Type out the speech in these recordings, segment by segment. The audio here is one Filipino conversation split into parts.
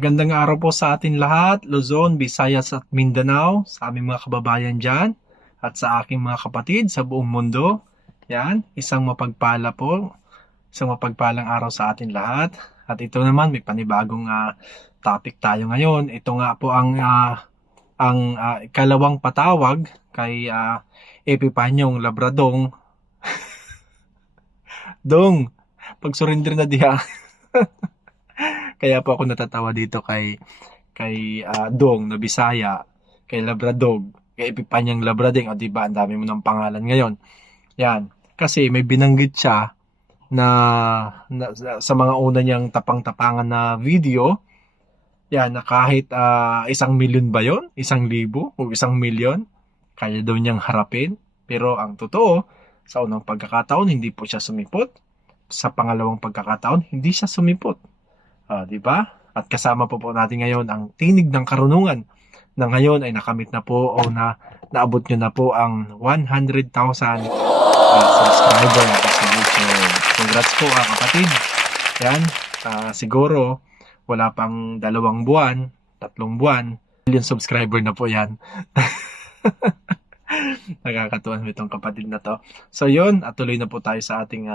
Magandang araw po sa atin lahat, Luzon, Visayas at Mindanao, sa aming mga kababayan dyan, at sa aking mga kapatid sa buong mundo. Yan, isang mapagpalang araw sa atin lahat. At ito naman, may panibagong topic tayo ngayon. Ito nga po ang ikalawang patawag kay Epipanyong Labradong. Dong, pag-surrender na diha. Kaya po ako natatawa dito kay Dong na Bisaya, kay Labradog, kay Epipanyang Labrading, o di ba, ang dami mo ng pangalan ngayon. Yan. Kasi may binanggit siya na sa mga una niyang tapang-tapangan na video, yan, na kahit 1,000,000 ba yon? 1,000,000 o 1,000,000, kaya daw niyang harapin. Pero ang totoo, sa unang pagkakataon, hindi po siya sumipot. Sa pangalawang pagkakataon, hindi siya sumipot. Di ba? At kasama po natin ngayon ang tinig ng karunungan na ngayon ay nakamit na po o naabot nyo na po ang 100,000 subscriber sa YouTube. Congrats po kapatid. Yan, siguro wala pang 2 buwan, 3 buwan, million subscriber na po yan. Nakakatuwa itong kapatid na to. So yun, tuloy na po tayo sa ating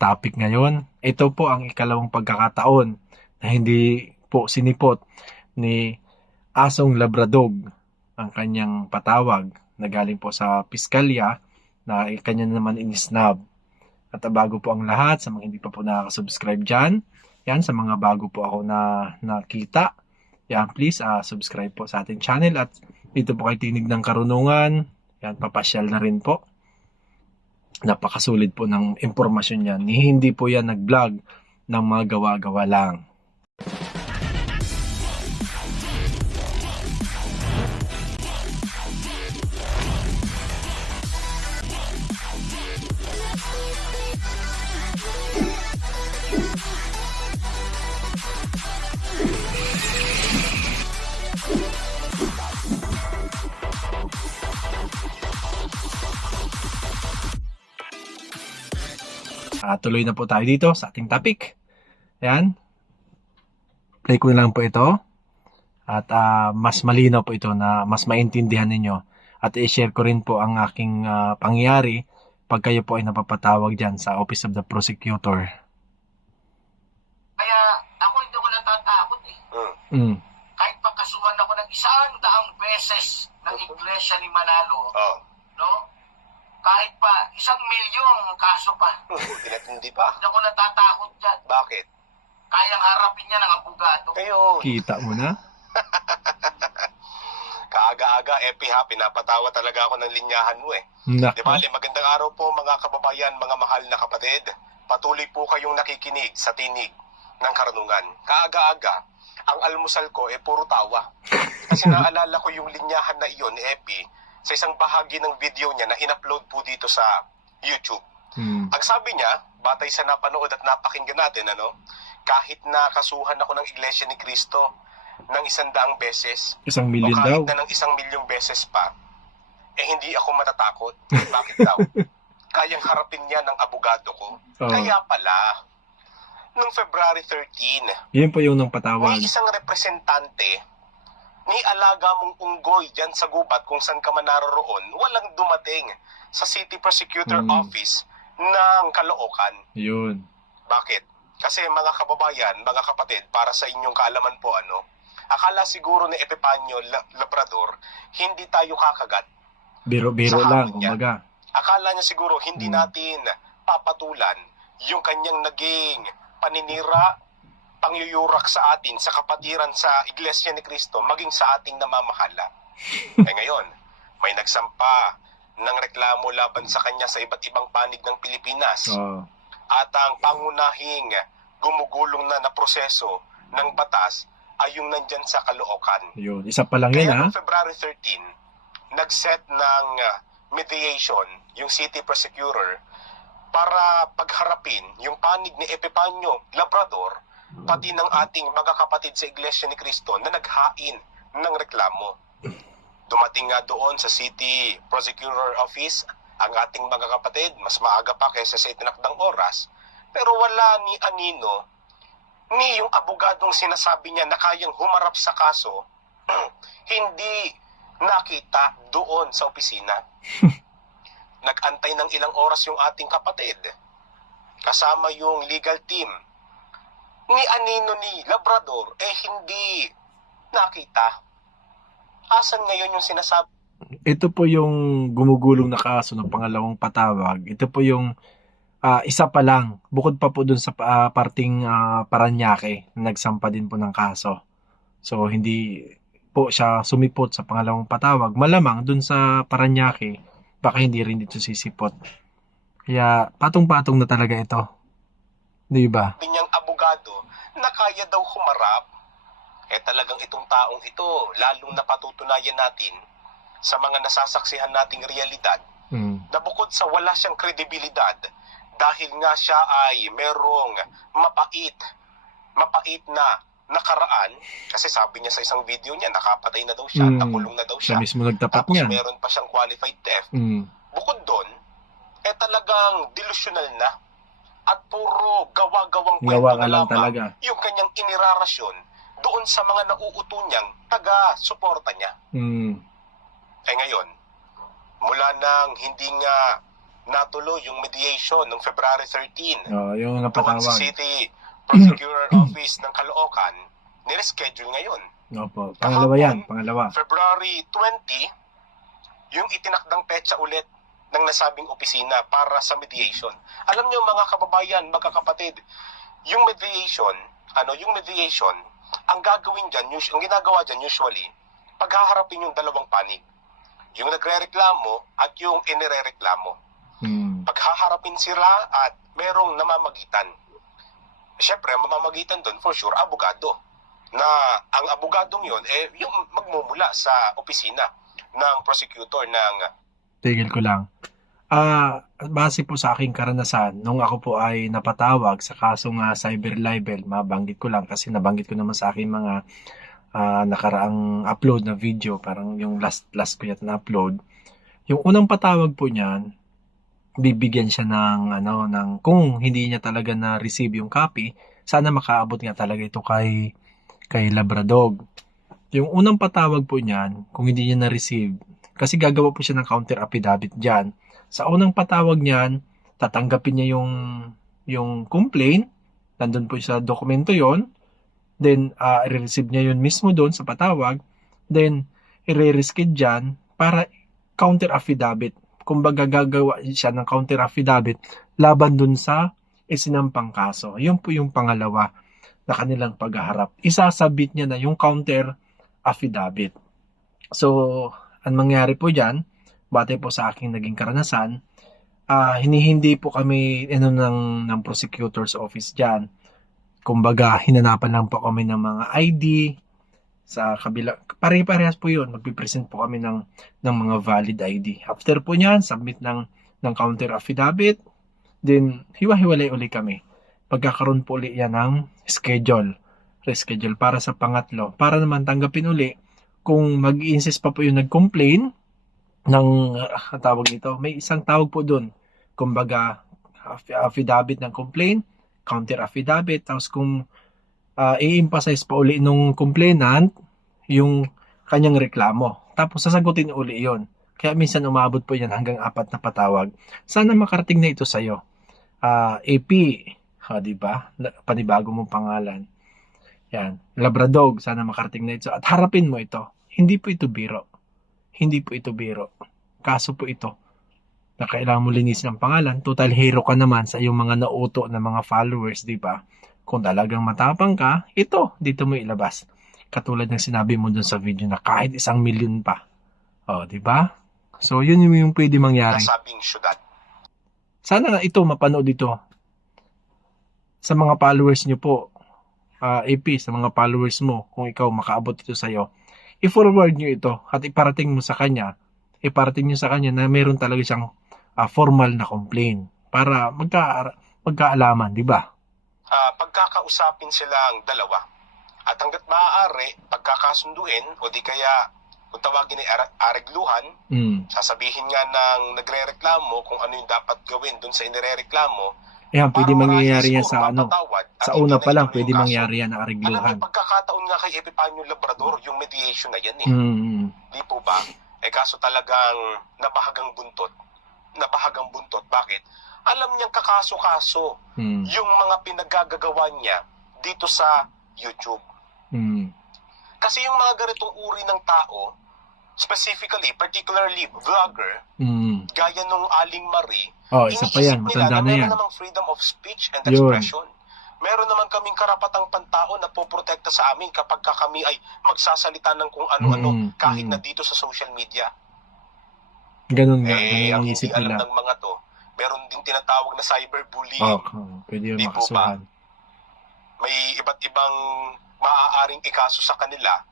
topic ngayon. Ito po ang ikalawang pagkakataon na hindi po sinipot ni Asong Labradog ang kanyang patawag na galing po sa piskalya na kanya naman inisnab. At bago po ang lahat, sa mga hindi pa po nakaka-subscribe dyan, yan, sa mga bago po ako na nakita, yan, please subscribe po sa ating channel. At dito po kay Tinig ng Karunungan, yan, papasyal na rin po. Napakasulit po ng impormasyon niyan. Hindi po yan nag-vlog ng mga gawa-gawa lang. Tuloy na po tayo dito sa ating topic. Ayan. Play ko na lang po ito. At mas malinaw po ito na mas maintindihan ninyo. At i-share ko rin po ang aking pangyayari pag kayo po ay napapatawag dyan sa Office of the Prosecutor. Kaya ako hindi ko natatakot eh. Kahit pagkasuhan ako ng 100 beses ng iglesia ni Manalo, no? Kahit pa 1,000,000 kaso pa. Pinatindi pa. Hindi ako natatakot dyan. Bakit? Kayang harapin niya ng abogado. Kayo. Kita mo na? Kaaga-aga, ha, pinapatawa talaga ako ng linyahan mo eh. Nako. Di bali, magandang araw po mga kababayan, mga mahal na kapatid. Patuloy po kayong nakikinig sa Tinig ng Karunungan. Kaaga-aga, ang almusal ko puro tawa. Kasi naalala ko yung linyahan na iyon ni Epi sa isang bahagi ng video niya na in-upload po dito sa YouTube. Ang sabi niya, batay sa napanood at napakinggan natin, kahit nakasuhan ako ng Iglesia ni Cristo ng 100 beses, 1,000,000 o daw. kahit na ng 1,000,000 beses pa, hindi ako matatakot. Bakit daw? Kayang harapin niya ng abogado ko. Kaya pala, noong February 13, Yun po yung nang patawag. may isang representante ni alaga mong unggoy dyan sa gubat kung saan ka man naroroon, walang dumating sa City Prosecutor Office ng Caloocan. Yun. Bakit? Kasi mga kababayan, mga kapatid, para sa inyong kaalaman po, akala siguro ni Epipanyo Labrador, hindi tayo kakagat. Biro-biro Sa lang, hapon niya. kumbaga. Akala niya siguro hindi natin papatulan yung kanyang naging paninira, pangyuyurak sa atin, sa kapatiran sa Iglesia ni Cristo, maging sa ating namamahala. Ngayon, may nagsampa ng reklamo laban sa kanya sa iba't ibang panig ng Pilipinas. At ang pangunahing gumugulong na proseso ng batas ay yung nandyan sa Caloocan. Yun. Isa pa lang Kaya yun, ha? noong February 13, nag-set ng mediation yung City Prosecutor para pagharapin yung panig ni Epipanyo Labrador pati ng ating mga kapatid sa Iglesia ni Cristo na naghain ng reklamo. Dumating nga doon sa City Prosecutor Office ang ating mga kapatid, mas maaga pa kaysa sa itinakdang oras, pero wala ni anino ni yung abogadong sinasabi niya na kayang humarap sa kaso, hindi nakita doon sa opisina. Nag-antay ng ilang oras yung ating kapatid, kasama yung legal team ni Anino ni Labrador, hindi nakita. Asan ngayon yung sinasabi? Ito po yung gumugulong na kaso ng pangalawang patawag. Ito po yung isa pa lang, bukod pa po dun sa parting Paranaque na nagsampa din po ng kaso. So, hindi po siya sumipot sa pangalawang patawag. Malamang dun sa Paranaque, baka hindi rin dito sisipot. Kaya patong-patong na talaga ito. Di ba? Binyang abogado na kaya daw humarap, talagang itong taong ito, lalong napatutunayan natin sa mga nasasaksihan nating realidad, na bukod sa wala siyang kredibilidad, dahil nga siya ay merong mapait na nakaraan, kasi sabi niya sa isang video niya, nakapatay na daw siya, nakulong na daw siya. Siya mismo nagtapat tapos niya. meron pa siyang qualified theft. Bukod doon, talagang delusional na at puro gawa-gawang kwento na lang lamang talaga yung kanyang inirarasyon doon sa mga nauuto niyang taga-suporta niya. Ngayon, mula nang hindi nga natuloy yung mediation noong February 13, yung doon sa City Prosecutor Office ng Caloocan, nireschedule ngayon. Opo, pangalawa yan, pangalawa. February 20, yung itinakdang petsa ulit ng nasabing opisina para sa mediation. Alam niyo mga kababayan, magkakapatid, yung mediation, ang gagawin dyan, ang ginagawa dyan usually, paghaharapin yung dalawang panig. Yung nagre-reklamo at yung inirereklamo. Paghaharapin sila at merong namamagitan. Siyempre, mamamagitan doon for sure, abogado. Na ang abogadong yun, yung magmumula sa opisina ng prosecutor ng... Tigil ko lang. Base po sa aking karanasan, nung ako po ay napatawag sa kasong cyber libel, mabanggit ko lang kasi nabanggit ko naman sa aking mga nakaraang upload na video, parang yung last ko yata na upload. Yung unang patawag po niyan, bibigyan siya ng kung hindi niya talaga na-receive yung copy, sana makaabot nga talaga ito kay Labradog. Yung unang patawag po niyan, kung hindi niya na-receive, kasi gagawa po siya ng counter affidavit diyan. Sa unang patawag niyan, tatanggapin niya yung complaint, nandun po sa dokumento yon. Then i-receive niya yun mismo doon sa patawag, then i-re-rescue diyan para counter affidavit. Kumbaga gagawa siya ng counter affidavit laban dun sa isinampang kaso. Yun po yung pangalawa na kanilang paghaharap. Isasabit niya na yung counter affidavit. So, ang mangyari po dyan, batay po sa aking naging karanasan, hindi po kami ng prosecutor's office dyan. Kumbaga, hinanapan lang po kami ng mga ID, sa kabila, pare-parehas po yun, magpipresent po kami ng mga valid ID. After po niyan, submit ng counter affidavit, then hiwa-hiwalay uli kami. Pagkakaroon po uli yan ng reschedule para sa pangatlo, para naman tanggapin uli kung mag-insist pa po yung nag-complain ng tawag nito, may isang tawag po doon, kumbaga affidavit ng complaint, counter affidavit, tapos kung i-emphasize pa uli nung complainant yung kanyang reklamo. Tapos sasagutin uli yon. Kaya minsan umabot po yan hanggang 4 na patawag. Sana makarating na ito sa'yo. AP, diba? Panibago mong pangalan. Yan. Labradog, sana makarating na ito. At harapin mo ito. Hindi po ito biro. Hindi po ito biro. Kaso po ito na kailangan mo linisin ang pangalan. Total hero ka naman sa iyong mga nauto na mga followers, diba? Kung talagang matapang ka, dito mo ilabas. Katulad ng sinabi mo dun sa video na kahit 1 milyon pa. Di ba? So, yun yung pwede mangyari. Nasabing syudad. Sana nga ito, mapanood ito. Sa mga followers nyo po, AP, sa mga followers mo, kung ikaw makaabot ito sa'yo, i-forward nyo ito at iparating mo sa kanya. Iparating nyo sa kanya na meron talaga siyang formal na complaint para magkaalaman, di ba? Pagkakausapin silang dalawa at hanggat maaari pagkakasunduin o di kaya kung tawagin ay aregluhan, sasabihin nga ng nagre-reklamo kung ano yung dapat gawin dun sa inirereklamo Ayan, pwede Parang mangyayari marahil yan sa siguro ano. mapatawad at Sa hindi una na pa lang, ituloy pwede yung kaso. mangyari yan na Alam arigluhan. mo, pagkakataon nga kay Epifanio Labrador, yung mediation na yan eh. Mm. Di po ba? Kaso talagang nabahagang buntot. Nabahagang buntot. Bakit? Alam niyang kakaso-kaso yung mga pinaggagawa niya dito sa YouTube. Kasi yung mga ganitong uri ng tao, specifically, particularly vlogger, gaya nung Aling Marie, Isa pa yan, iniisip nila matanda na na meron yan. namang freedom of speech and Yun. expression. Meron naman kaming karapatang pantao na poprotekta sa amin kapag kami ay magsasalita ng kung ano-ano kahit na dito sa social media. Ganun nga, Ang ganun hindi isip alam nila. ng mga to, meron din tinatawag na cyberbullying. Pwede yun Di po ba? makasuhan. May iba't ibang maaaring ikaso sa kanila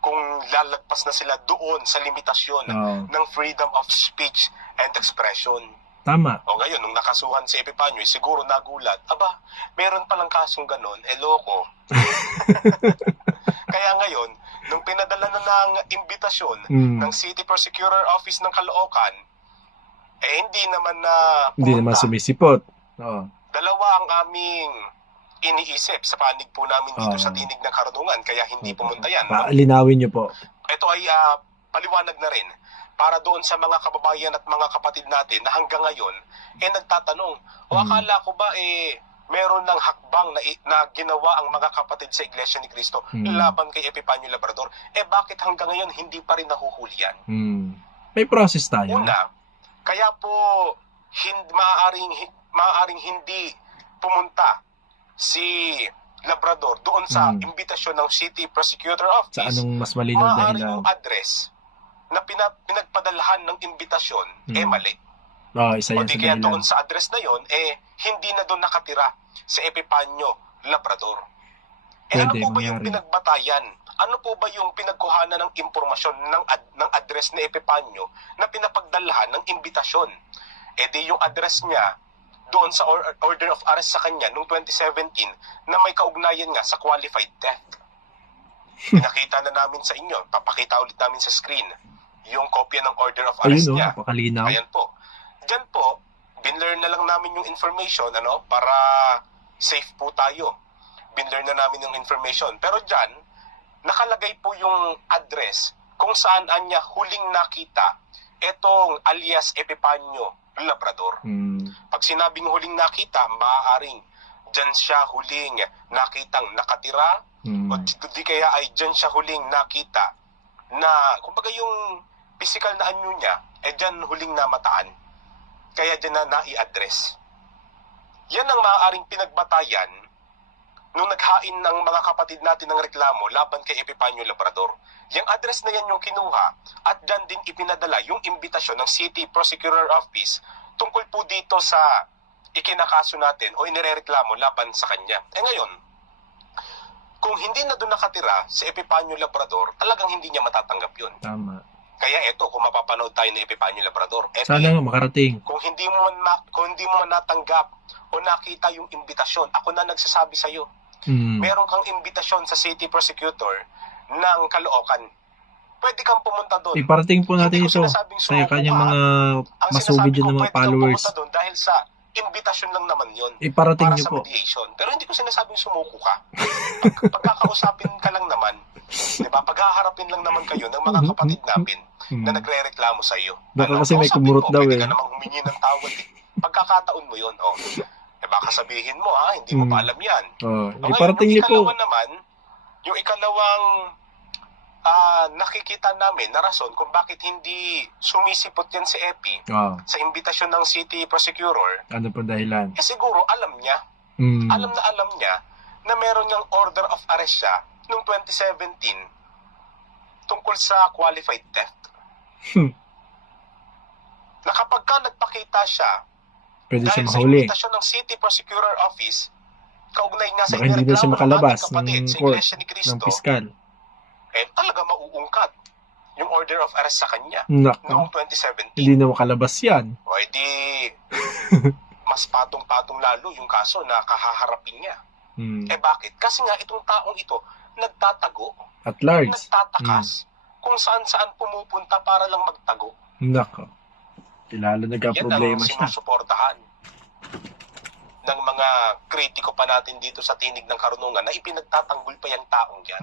kung lalagpas na sila doon sa limitasyon ng freedom of speech and expression. Tama. O ngayon, nung nakasuhan si Epifanio, siguro nagulat, aba, meron palang kasong ganon, loko. Kaya ngayon, nung pinadala na ng imbitasyon ng City Prosecutor Office ng Caloocan, hindi naman na Hindi naman sumisipot. Dalawa ang aming iniisip sa panig po namin dito sa tinig ng karunungan, kaya hindi pumunta yan. Linawin niyo po. Ito ay paliwanag na rin para doon sa mga kababayan at mga kapatid natin na hanggang ngayon nagtatanong, akala ko ba meron ng hakbang na ginawa ang mga kapatid sa Iglesia ni Cristo laban kay Epifanio Labrador, bakit hanggang ngayon hindi pa rin nahuhuli yan? May process tayo. Una, kaya po maaaring hindi pumunta si Labrador doon sa imbitasyon ng City Prosecutor Office. Sa anong mas malinaw maaaring dahilan? yung address na pinagpadalhan ng imbitasyon mali. Isa yan O di sa kaya dahilan. doon sa address na yon hindi na doon nakatira si Epifanio Labrador. Ano Pwede po ba yung mangyari. pinagbatayan? Ano po ba yung pinagkuhanan ng impormasyon ng address ni Epifanio na pinapagdalhan ng imbitasyon? Di yung address niya doon sa order of arrest sa kanya noong 2017 na may kaugnayan nga sa qualified theft. Pinakita na namin sa inyo, papakita ulit namin sa screen yung kopya ng order of arrest niya. Napakalinaw. Ayan po. Diyan po, binlearn na lang namin yung information para safe po tayo. Binlearn na namin yung information. Pero diyan, nakalagay po yung address kung saan niya huling nakita etong alias Epifanio Labrador. Pag sinabing huling nakita, maaaring diyan siya huling nakitang nakatira o di kaya ay diyan siya huling nakita na kumbaga yung physical na anyo niya diyan huling namataan. Kaya diyan na nai-address. Yan ang maaaring pinagbatayan nung naghain ng mga kapatid natin ng reklamo laban kay Epifanio Labrador. Yung address na yan yung kinuha at dyan din ipinadala yung imbitasyon ng City Prosecutor Office tungkol po dito sa ikinakaso natin o inirereklamo laban sa kanya. Ngayon, kung hindi na doon nakatira si Epifanio Labrador, talagang hindi niya matatanggap yun. Tama. Kaya eto, kung mapapanood tayo ni Epifanio Labrador, Sana nga makarating. kung hindi mo man natanggap o nakita yung imbitasyon, ako na nagsasabi sa iyo. Meron kang imbitasyon sa City Prosecutor ng Caloocan. Pwede kang pumunta doon. Iparating po natin ito sa kanyang mga masugid dyan ng mga followers. Doon dahil sa imbitasyon lang naman yun. Iparating para niyo sa po. mediation. Pero hindi ko sinasabing sumuko ka. Pagkakausapin ka lang naman, diba? Paghaharapin lang naman kayo ng mga kapatid namin na nagre-reklamo sa iyo. Baka kasi may kumurot daw Pwede ka namang humingi ng tawad. Pagkakataon mo yun, baka sabihin mo, hindi mo pa alam yan. Iparating niyo po. Yung ikalawang nakikita namin na rason kung bakit hindi sumisipot yan si Epi sa imbitasyon ng City Prosecutor. Ano po dahilan? Siguro alam niya. Alam niya na meron niyang order of arrest siya noong 2017 tungkol sa qualified theft. Na kapag ka nagpakita siya Pwede siya dahil sa mahuli. imbitasyon ng City Prosecutor Office, kaugnay nga sa Baka hindi na siya makalabas kapatid ng sa court, Iglesia ni Cristo, ng piskal. talaga mauungkat yung order of arrest sa kanya Nako. noong 2017. Hindi na makalabas yan. O edi, mas patong-patong lalo yung kaso na kahaharapin niya. Bakit? Kasi nga itong taong ito nagtatago, At large. nagtatakas, kung saan-saan pumupunta para lang magtago. Nako. Lalo Yan nagka-problema ang siya. sinusuportahan ng mga kritiko pa natin dito sa Tinig ng Karunungan na ipinagtatanggol pa yung taong yan.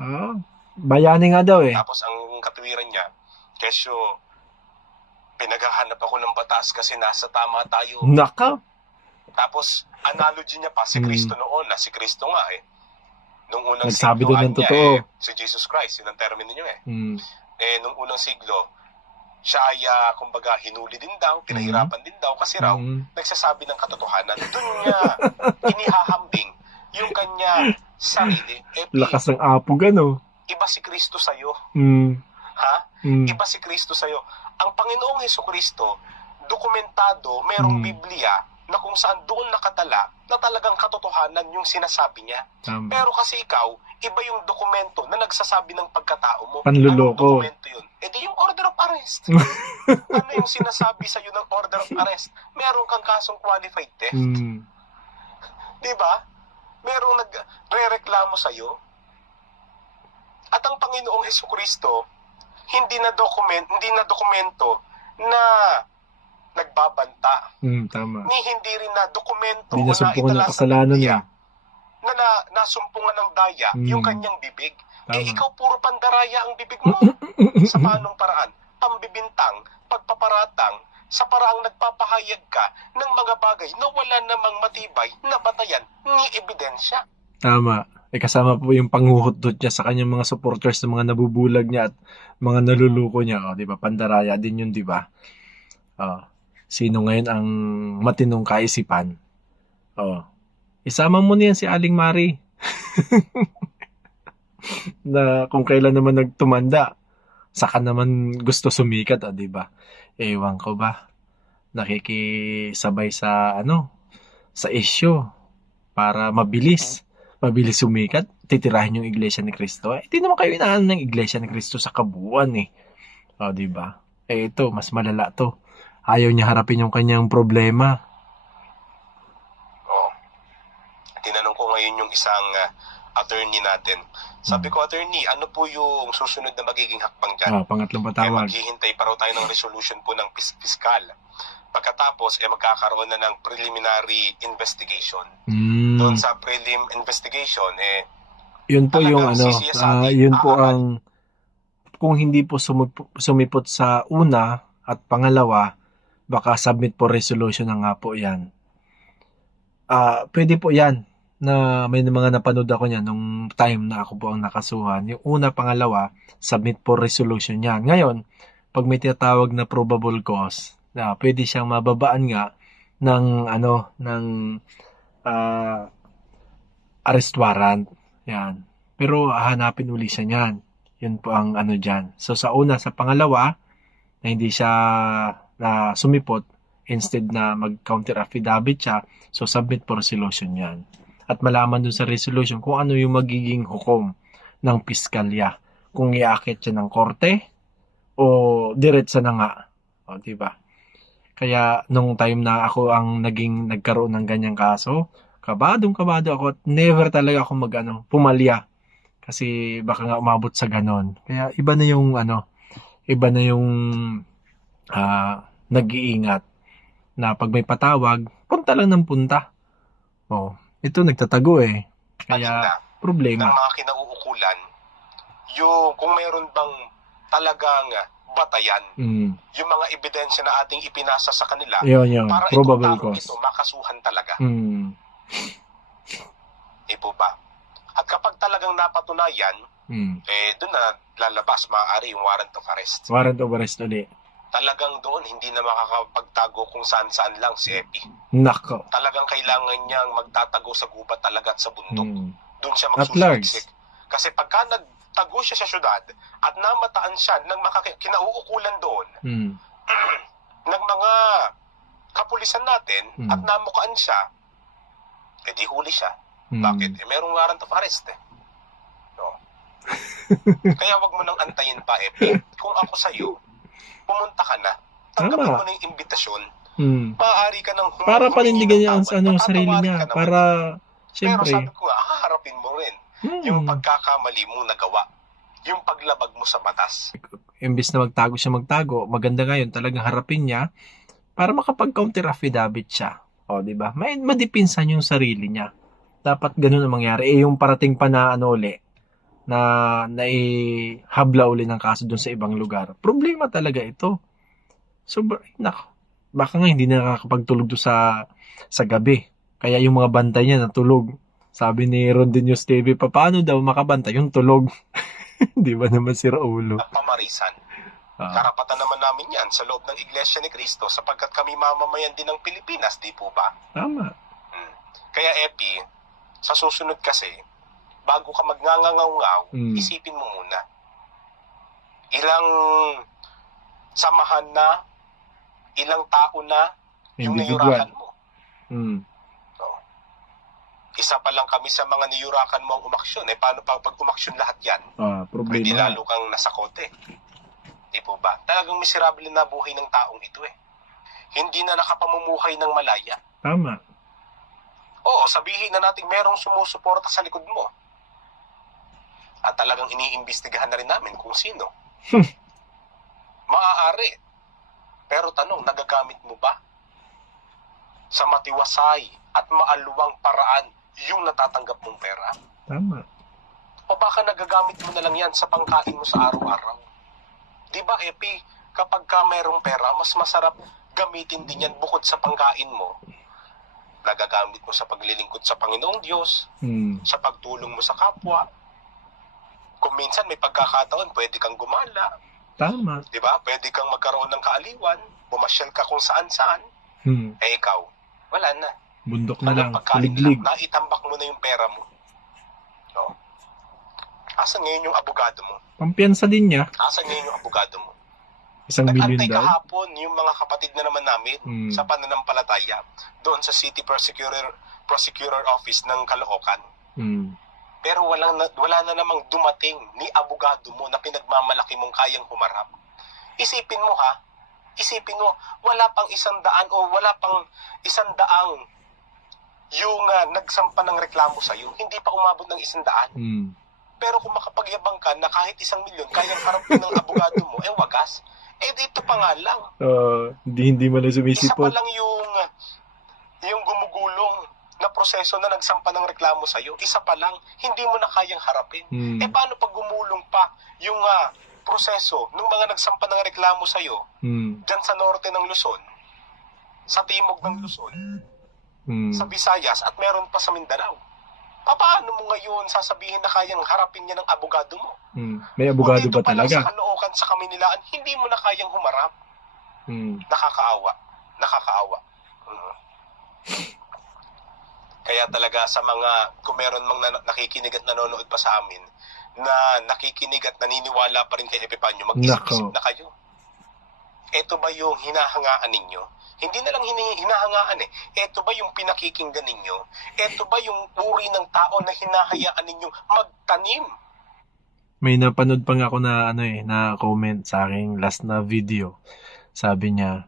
Bayani nga daw eh. Tapos ang katuwiran niya, kesyo, pinaghahanap ako ng batas kasi nasa tama tayo. Naka. Tapos, analogy niya pa, si Kristo noon, na si Kristo nga eh. Nung unang nagsabi siglo, doon ng totoo. Si Jesus Christ, yun ang termino niyo eh. Nung unang siglo, siya ay, kumbaga, hinuli din daw, pinahirapan din daw, kasi raw, nagsasabi ng katotohanan. Doon niya inihahambing yung kanya sarili. Lakas ng apog, ano? Iba si Kristo sa'yo. Ha? Iba si Kristo sa'yo. Ang Panginoong Hesukristo, dokumentado, merong Biblia, na kung saan doon nakatala na talagang katotohanan yung sinasabi niya. Pero kasi ikaw, iba yung dokumento na nagsasabi ng pagkatao mo. Panluloko. Anong dokumento yun? Di yung order of arrest. Ano yung sinasabi sa'yo ng order of arrest? Meron kang kasong qualified theft. Diba? Merong nagre-reklamo sa'yo. At ang Panginoong Hesukristo, hindi na dokumento na nagbabanta. Tama. Ni hindi rin na dokumento hindi na nasumpungan ng itala sa kasalanan Biblia niya. na nasumpungan ng daya yung kanyang bibig. Tama. Ikaw puro pandaraya ang bibig mo. Sa paanong paraan? Pambibintang, pagpaparatang, sa paraang nagpapahayag ka ng mga bagay na wala namang matibay na batayan ni ebidensya. Tama. Kasama po yung panghuhot-dot niya sa kanyang mga supporters ng mga nabubulag niya at mga naluluko niya. Di ba? Pandaraya din yun, di ba? Sino ngayon ang matinong kaisipan? Isama mo niyan si Aling Mari. Na kung kailan naman nagtumanda, saka naman gusto sumikat, di ba? Ewan ko ba? Nakikisabay sa sa issue para mabilis sumikat, titirahin yung Iglesia ni Cristo. Hindi naman kayo inaan ng Iglesia ni Cristo sa kabuuan eh. Di ba? Ito, mas malala to. Ayaw niya harapin yung kanyang problema. Tinanong ko ngayon yung isang attorney natin. Sabi ko, attorney, ano po yung susunod na magiging hakbang dyan? Pangatlong patawag. Maghihintay pa raw tayo ng resolution po ng fiskal. Pagkatapos, magkakaroon na ng preliminary investigation. Doon sa prelim investigation, yun po yung yun po ang kung hindi po sumipot sa una at pangalawa, baka submit po resolution na nga po yan. Pwede po yan na may mga napanood ako niyan nung time na ako po ang nakasuhan. Yung una, pangalawa, submit po resolution yan. Ngayon, pag may tinatawag na probable cause, pwede siyang mababaan nga ng arrest warrant. Yan. Pero hahanapin uli siya niyan. Yun po ang dyan. So sa una, sa pangalawa, na hindi siya na sumipot, instead na mag-counter affidavit siya, so submit for resolution yan. At malaman dun sa resolution kung ano yung magiging hukom ng piskalya. Kung iakit siya ng korte o diretsa na nga. Diba? Kaya nung time na ako ang nagkaroon ng ganyang kaso, kabado ako at never talaga ako pumalya. Kasi baka nga umabot sa ganon. Kaya iba na yung nag-iingat na pag may patawag, punta lang ng punta. Ito nagtatago eh. Kaya problema. Ng mga kinauukulan, yung kung mayroon bang talagang batayan, yung mga ebidensya na ating ipinasa sa kanila, yun. para Probable itong cause. Ito makasuhan talaga. Po ba? At kapag talagang napatunayan, doon na lalabas maaari yung warrant of arrest. Warrant of arrest ulit. Talagang doon hindi na makakapagtago kung saan-saan lang si Epi. Nako. Talagang kailangan niyang magtatago sa gubat talaga at sa bundok. Doon siya At large. magsusuliksik. Kasi pagka nagtago siya sa syudad at namataan siya ng kinauukulan doon ng mga kapulisan natin at namukaan siya, di huli siya. Bakit? Merong warrant of arrest No? Kaya wag mo nang antayin pa, Epi. Kung ako sa'yo, pumunta ka na. Tanggapin mo na yung imbitasyon. Maaari ka nang para panindigan niya ang sarili niya. Para, syempre. Pero sabi ko nga, haharapin mo rin yung pagkakamali mong nagawa. Yung paglabag mo sa batas. Imbis na magtago, maganda ngayon talagang harapin niya para makapag-counter affidavit siya. O, di ba? May madipinsan yung sarili niya. Dapat ganun ang mangyari. Yung parating pa na na naihabla uli ng kaso dun sa ibang lugar. Problema talaga ito. So, nako. Baka nga hindi na nakakapagtulog doon sa gabi. Kaya yung mga bantay niya natulog. Sabi ni Rondinews TV, paano daw makabantay yung tulog? Di ba naman si Raulo? Pamarisan. Karapatan naman namin yan sa loob ng Iglesia ni Cristo sapagkat kami mamamayan din ng Pilipinas, di po ba? Tama. Kaya Epi, sa susunod kasi, bago ka magngangangaw-ngaw, isipin mo muna. Ilang samahan na, ilang tao na yung niyurakan mo. So, isa pa lang kami sa mga niyurakan mo ang umaksyon. Paano pag umaksyon lahat yan? Problema. Pwede lalo kang nasa kote. Di po ba? Talagang miserable na buhay ng taong ito Hindi na nakapamumuhay ng malaya. Tama. Oo, sabihin na natin merong sumusuporta sa likod mo. At talagang iniimbestigahan na rin namin kung sino. Maaari. Pero tanong, nagagamit mo ba sa matiwasay at maalwang paraan yung natatanggap mong pera? Tama. O baka nagagamit mo na lang yan sa pangkain mo sa araw-araw? Di ba, Epi, kapag ka mayroong pera, mas masarap gamitin din yan bukod sa pangkain mo. Nagagamit mo sa paglilingkod sa Panginoong Diyos, sa pagtulong mo sa kapwa. Kung minsan may pagkakataon, pwede kang gumala. Tama. Di ba? Pwede kang magkaroon ng kaaliwan, pumasyal ka kung saan-saan. Ikaw, wala na. Bundok na lang, liglig. Naitambak mo na yung pera mo. No? Asan ngayon yung abogado mo? Pampiyansa din niya. Asan ngayon yung abogado mo? 1 million Nag-antay daw. kahapon yung mga kapatid na naman namin sa pananampalataya doon sa City Prosecutor Office ng Caloocan. Pero wala na namang dumating ni abogado mo na pinagmamalaki mong kayang humarap. Isipin mo wala pang 100 o wala pang 100 yung nagsampa ng reklamo sa'yo. Hindi pa umabot ng 100. Pero kung makapagyabang ka na kahit 1 milyon, kayang harapin ng abogado mo, wagas. Dito pa nga lang. Hindi man na sumisipot. Isa pa lang yung gumugulong na proseso na nagsampa ng reklamo sa'yo. Isa pa lang, hindi mo na kayang harapin. Paano pag gumulong pa yung proseso ng mga nagsampa ng reklamo sa'yo dyan sa norte ng Luzon, sa timog ng Luzon, sa Visayas, at meron pa sa Mindanao? Paano mo ngayon sasabihin na kayang harapin niya ng abogado mo? May abogado ba talaga? Sa Caloocan, sa Kamunilaan, hindi mo na kayang humarap. Nakakaawa. Kaya talaga sa mga, kung meron mang nakikinig at nanonood pa sa amin, na nakikinig at naniniwala pa rin kay Epifanio, mag-isip-isip na kayo. Ito ba yung hinahangaan ninyo? Hindi na lang hinahangaan Ito ba yung pinakikinggan ninyo? Ito ba yung uri ng tao na hinahayaan ninyong magtanim? May napanood pa nga ako na na comment sa aking last na video. Sabi niya,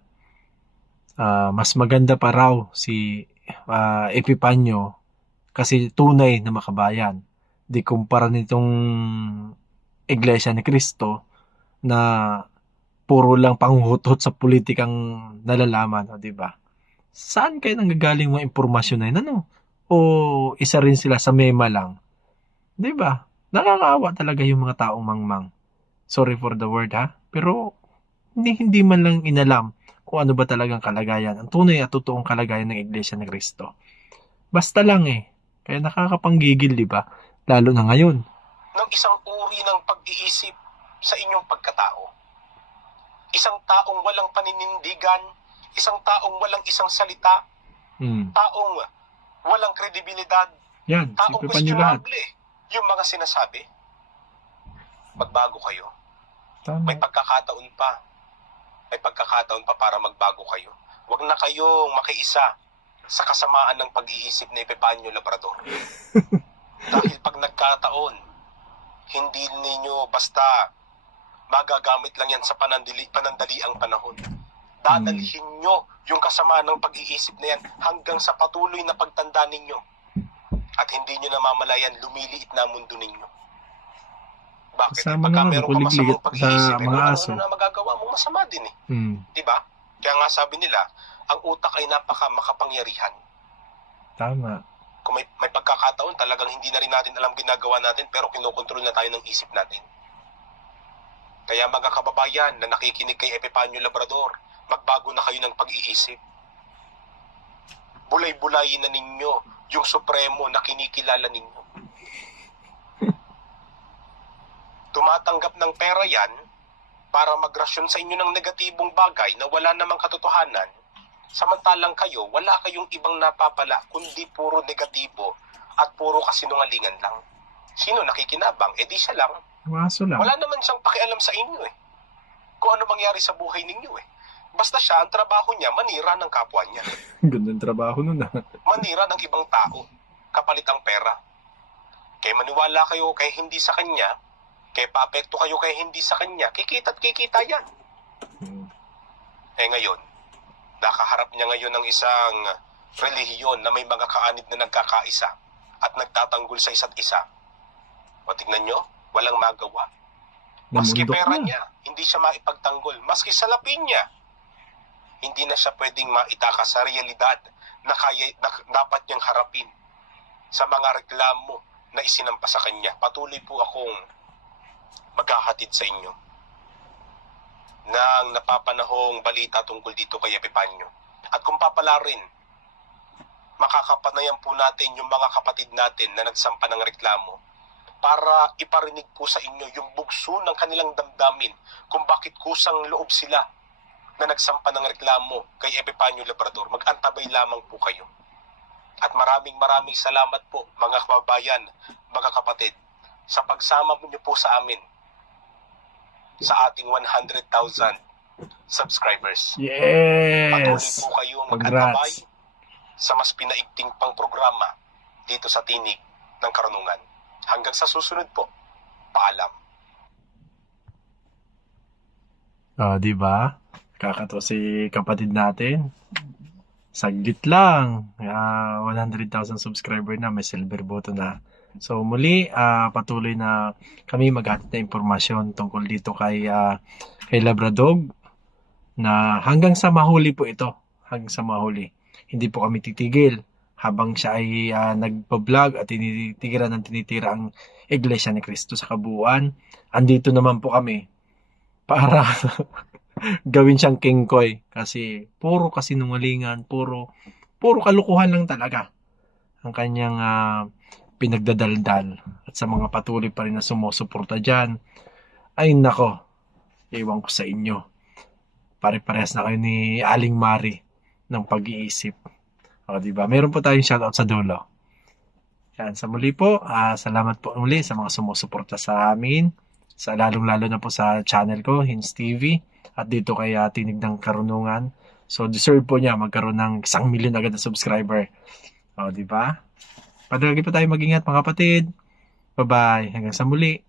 mas maganda pa raw si Epifanio kasi tunay na makabayan. Di kumpara nitong Iglesia ni Cristo na puro lang panghutot sa politikang nalalaman, di ba? Saan kayo nanggagaling mga impormasyon na yun? O isa rin sila sa mema lang? Di ba? Nakakaawa talaga yung mga taong mangmang. Sorry for the word pero hindi man lang inalam kung ano ba talagang kalagayan, ang tunay at totoong kalagayan ng Iglesia ni Cristo. Basta lang kaya nakakapanggigil, di ba? Lalo na ngayon. Ng isang uri ng pag-iisip sa inyong pagkatao. Isang taong walang paninindigan, isang taong walang isang salita, taong walang kredibilidad, yan, taong questionable yung mga sinasabi. Magbago kayo. Tama. May pagkakataon pa para magbago kayo. Huwag na kayong makiisa sa kasamaan ng pag-iisip ni Epifanio Labrador. Dahil pag nagkataon, hindi ninyo basta magagamit lang yan sa panandaliang panahon. Dadalhin nyo yung kasama ng pag-iisip na yan hanggang sa patuloy na pagtanda ninyo. At hindi nyo namamalayan, lumiliit na mundo ninyo. Bakit? Kasama Pagka naman, meron ka masamang pag-iisip, sa mga aso. ano na magagawa mo, masama din Diba? Kaya nga sabi nila, ang utak ay makapangyarihan. Tama. Kung may pagkakataon, talagang hindi na rin natin alam ginagawa natin, pero kinokontrol na tayo ng isip natin. Kaya mga kababayan na nakikinig kay Epifanio Labrador, magbago na kayo ng pag-iisip. Bulay-bulayin na ninyo yung Supremo na kinikilala ninyo. Tumatanggap ng pera yan para magrasyon sa inyo ng negatibong bagay na wala namang katotohanan, samantalang kayo, wala kayong ibang napapala kundi puro negatibo at puro kasinungalingan lang. Sino nakikinabang? Di siya lang. Waso lang. Wala naman siyang pakialam sa inyo kung ano mangyari sa buhay ninyo Basta siya, ang trabaho niya, manira ng kapwa niya. Gandang trabaho nun Manira ng ibang tao, kapalit ang pera. Kaya maniwala kayo kay hindi sa kanya, kaya paapekto kayo kay hindi sa kanya, kikita at kikita yan. Ngayon, nakaharap niya ngayon ng isang relihiyon na may mga kaanib na nagkakaisa at nagtatanggol sa isa't isa. O tignan nyo, walang magawa. Maski pera niya, hindi siya maipagtanggol. Maski salapin niya, hindi na siya pwedeng maitaka sa realidad na dapat niyang harapin sa mga reklamo na isinampa sa kanya. Patuloy po akong maghahatid sa inyo ng napapanahong balita tungkol dito kay Epifanio. At kung papala rin, makakapanayan po natin yung mga kapatid natin na nagsampa ng reklamo para iparinig po sa inyo yung bugso ng kanilang damdamin kung bakit kusang loob sila na nagsampa ng reklamo kay Epifanio Labrador. Mag-antabay lamang po kayo. At maraming salamat po mga kababayan, mga kapatid, sa pagsama niyo po sa amin sa ating 100,000 subscribers. Yes! Patuloy po kayo mag-antabay sa mas pinaigting pang programa dito sa Tinig ng Karunungan. Hanggang sa susunod po, paalam. Diba? Kakato si kapatid natin. Saglit lang. 100,000 subscriber na, may silver button na. So muli, patuloy na kami maghatid na impormasyon tungkol dito kay Labrador na hanggang sa mahuli po ito. Hanggang sa mahuli. Hindi po kami titigil habang siya ay nagpa-vlog at tinitira ang Iglesia ni Cristo sa kabuuan. Andito naman po kami para gawin siyang King Koy kasi puro kasinungalingan, puro kalukuhan lang talaga ang kanyang pinagdadaldal. At sa mga patuloy pa rin na sumusuporta dyan, ay nako, iwan ko sa inyo, pare-parehas na kayo ni Aling Mari ng pag-iisip. Diba? Meron po tayong shoutout sa dulo. Yan, sa muli po, salamat po muli sa mga sumusuporta sa amin, sa lalong-lalo na po sa channel ko, Hints TV, at dito kay Tinig ng Karunungan. So deserve po niya magkaroon ng 1 million agad na subscriber. Diba? Palagi pa tayo mag-ingat mga kapatid. Bye-bye. Hanggang sa muli.